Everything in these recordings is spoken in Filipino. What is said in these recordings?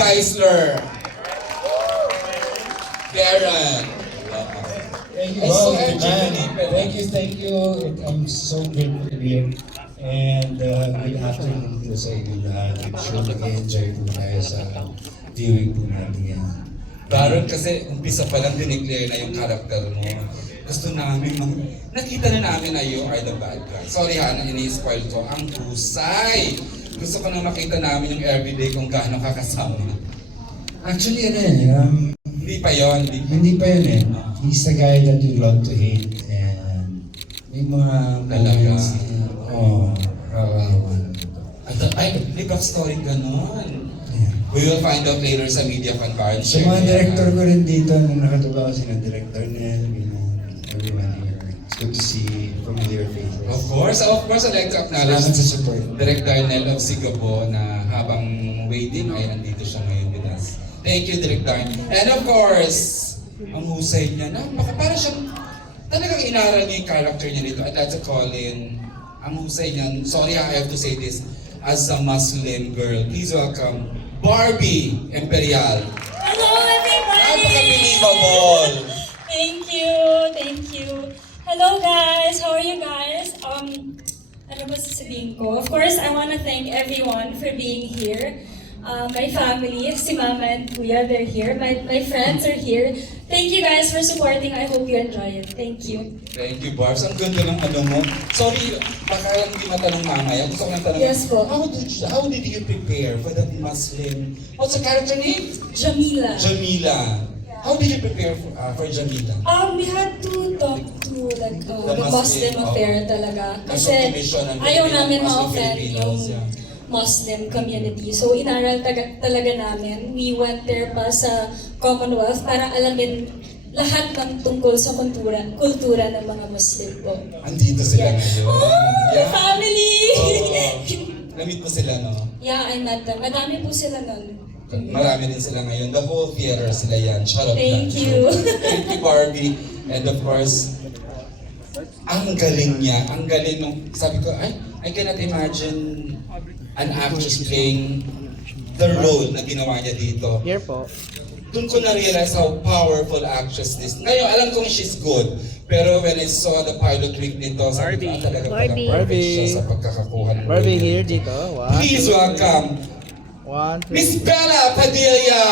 Geisler. Darren. Thank you, Ay, so Bob. Angie, Thank you. I'm so grateful to be here. And good afternoon po sa inyo lahat. I'm sure mag-enjoy po tayo sa viewing po natin yan. Baron, kasi umpisa pa lang dineclare na yung character mo. Gusto namin nakita na namin na you are the bad guy. Sorry ha, na ini-spoil ko. Ang husay! Gusto ko na makita namin yung everyday kung gaano kakasama. Actually, Hindi pa yon. hindi pa yun eh. He's the guy that you love to hate. And may mga Talaga? moments na, kawawa na ito. May backstory ganun. We will find out later sa media con, Baron. Sa mga director ko rin dito, nung nakatuwa kasi ng director Nel, everyone here. It's good to see familiar faces. Of course, I'd like to acknowledge Salamat sa support. Direct Darnell of Sigabo na habang waiting ay nandito siya ngayon with us. Thank you, Direct Darn. And of course, ang husay niya, para siyang talagang inaral niya yung character niya dito. I'd like to call in ang husay niya. Sorry, I have to say this as a Muslim girl. Please welcome Barbie Imperial. Hello, everybody! Napaka-believable! Thank you. Hello, guys. How are you guys? Ano ba sasabihin ko? Of course, I want to thank everyone for being here. My family, si Mama and Kuya, they're here. My friends are here. Thank you guys for supporting. I hope you enjoy it. Thank you. Thank you, Barbs. Ang ganda ng ano mo. Sorry, baka hindi matanong mamaya. Gusto ko lang tanong. Yes po. How did you prepare for that Muslim? What's the character name? Jamila. Jamila. How did you prepare for Jamila? We had to talk to like The the Muslim Muslim, affair talaga. Ang Kasi commission ng ayaw Filipino- namin Muslim ma-offend Filipinos, yung yeah. Muslim community. So inaral talaga namin. We went there pa sa Commonwealth para alamin lahat ng tungkol sa kultura ng mga Muslim po. Andito sila Yeah. ngayon. Oh, family! Na-meet mo sila, no? Yeah, I met them. Madami po sila nun. Marami din sila ngayon. The whole theater sila yan. Charot Thank lang. you. Thank you, Barbie. And of course, ang galing niya. Ang galing nung, sabi ko, I cannot imagine an actress playing the role na ginawa niya dito. Here po. Doon ko na-realize how powerful actress this. Ngayon, alam kong she's good. Pero when I saw the pilot week nito, sabi ko, Barbie. talaga palang perfect Barbie. siya sa pagkakakuha ng Barbie role. here dito. One, Please two, welcome one, two. Miss Bella Padilla!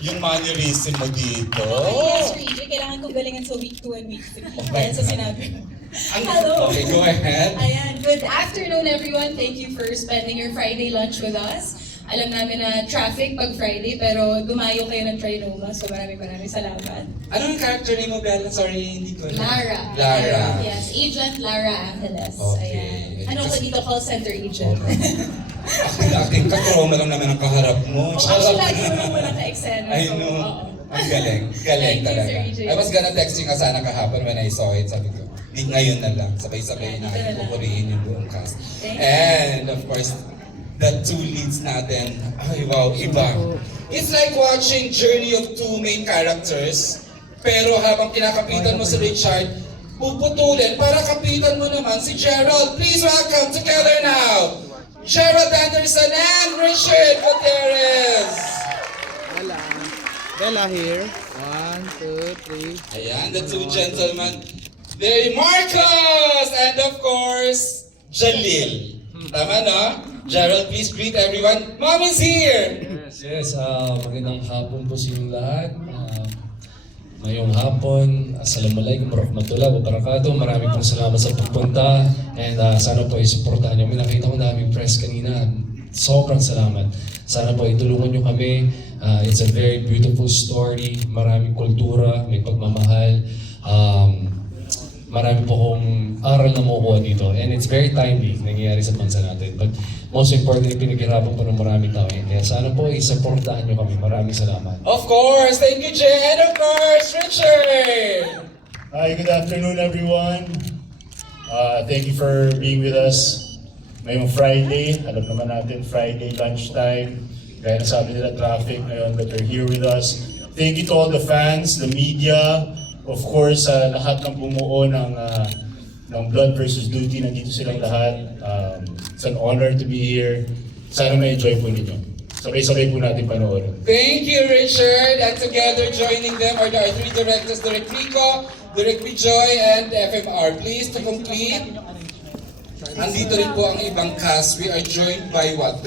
Yung mannerism mo dito. Yes, Rachel, kailangan kong galingan sa week 2 and week 3. Dahil sa sinabi mo. Hello. Okay, go ahead. Ayan, good afternoon everyone. Thank you for spending your Friday lunch with us. Alam namin na traffic pag Friday, pero dumayo kayo ng Trinoma, so maraming salamat. Ano yung character name mo, Bella? Sorry, hindi ko alam. Lara. Yes, Agent Lara Angeles. Okay. Ayan. Ano ko dito, call center agent. Acting ka, trauma lang naman ang kaharap mo. Actually, lagi mo nung walang ka-eksena. I so, know. oo. Ang galing. Galing Thank you, talaga. Sir EJ. I was gonna text you nga sana kahapon when I saw it. Sabi ko, di ngayon na lang. Sabay-sabay na Yeah, pupurihin yung buong cast. Thank you. And of course, the two leads natin. Ay, wow, iba. It's like watching journey of two main characters. Pero habang kinakapitan mo si Richard, puputulin para kapitan mo naman si Gerald. Please welcome together now, Gerald Anderson and Richard Gutierrez. Bella here. One, two, three. Ayan, the two gentlemen. There, Marcos! And of course, Jalil. Tama, no? Gerald, please greet everyone. Mom is here! Yes, magandang hapon po sa inyong lahat. Ngayong hapon, assalamualaikum warahmatullahi wabarakatuh. Marami pong salamat sa pagpunta and sana po i-supportahan nyo. May nakita ko naming press kanina. Sobrang salamat. Sana po itulungan nyo kami. It's a very beautiful story. Maraming kultura, may pagmamahal. Marami po kong aral na makukuha dito. And it's very timely, nangyayari sa bansa natin. But most importantly, pinaghirapan po ng maraming tao. Kaya sana po i-supportahan nyo kami. Maraming salamat. Of course, thank you, Jay. And of course, Richard! Hi, good afternoon everyone. Thank you for being with us. Ngayong Friday, alam naman natin, Friday lunchtime. Gaya na sabi nila, traffic ngayon, but you're here with us. Thank you to all the fans, the media, of course, lahat ng bumuo ng ng Blood versus Duty. Nandito silang lahat. It's an honor to be here. Sana ma-enjoy po ninyo. Sabay-sabay po natin panoorin. Thank you, Richard. And together joining them are our three directors, Direk Rico, Direk Bijoy, and FMR. Please, to complete, andito rin po ang ibang cast. We are joined by what?